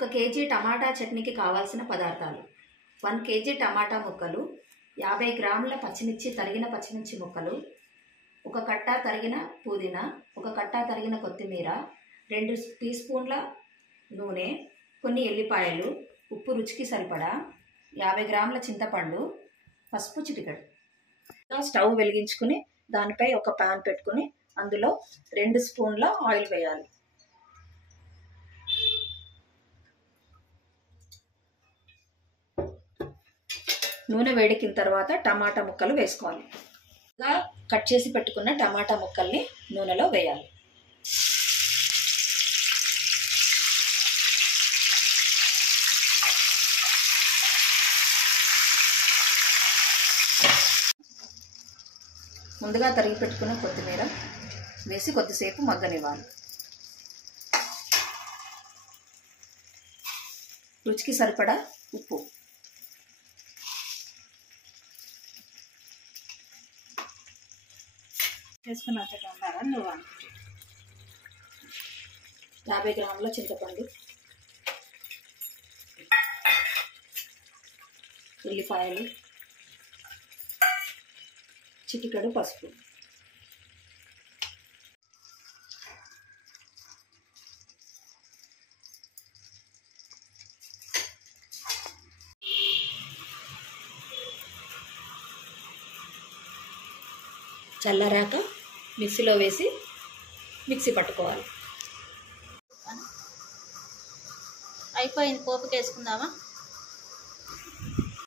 1 KG టమాటా చట్నీకి కావాల్సిన పదార్థాలు: 1 కేజీ టమాటా ముక్కలు, 50 గ్రాముల పచ్చిమిర్చి తరిగిన పచ్చిమిర్చి ముక్కలు, 1 కట్ట తరిగిన పుదీనా, 1 కట్ట తరిగిన కొత్తిమీర, 2 టీ స్పూన్ల నూనె, కొన్ని ఎల్లిపాయలు, ఉప్పు రుచికి సరిపడా, 50 గ్రాముల చింతపండు, పసుపు చిటికెడు. స్టవ్ వెలిగించుకుని దానిపై ఒక పాన్ పెట్టుకుని అందులో 2 స్పూన్ల ఆయిల్ వేయాలి. నూనె వేడెక్కిన తర్వాత టమాటా ముక్కలు వేసుకోవాలి. కట్ చేసి పెట్టుకున్న టమాటా ముక్కల్ని నూనెలో వేయాలి. ముందుగా తరిగి పెట్టుకున్న కొత్తిమీర వేసి కొద్దిసేపు మగ్గనివ్వాలి. రుచికి సరిపడా ఉప్పు, వేసుకున్న 50 గ్రాముల చింతపండు, ఉల్లిపాయలు, చిటికెడు పసుపు, చల్లారాక మిక్సీలో వేసి మిక్సీ పట్టుకోవాలి. అయిపోయింది. పోపుకి వేసుకుందామా?